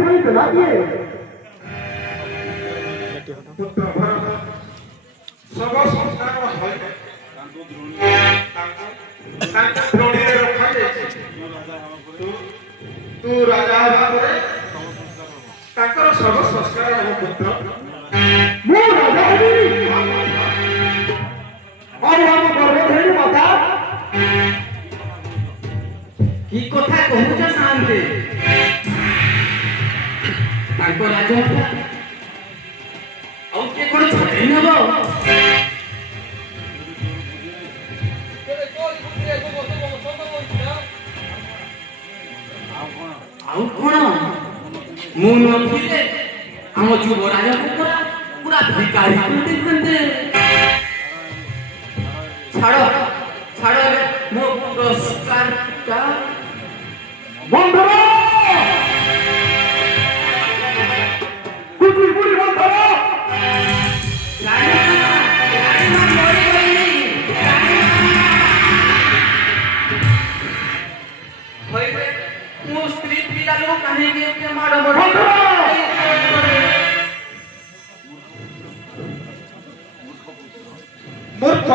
नहीं तो लाइए पुत्र भरत सब संस्कार होय तांको द्रोणी रे रखा जाय तू राजा भाବରେ तांकर सब संस्कार हो पुत्र मैं राजा हूँ और हम गर्भधारिणी माता की कथा कहूछ शांति तांको राजा और के कोन छटे नेबो आउ कोन मु नथिले हम जुब राजा पुरा पूरा भिकारी करते करते छाड़ो छाड़ो मो पुरस्कार का बंधुरा कुछ बुरी बंधुरा रानी मां मोरी गई होय मो स्त्री पिला लोग कहेंगे के मारो बड़ो मूर्ख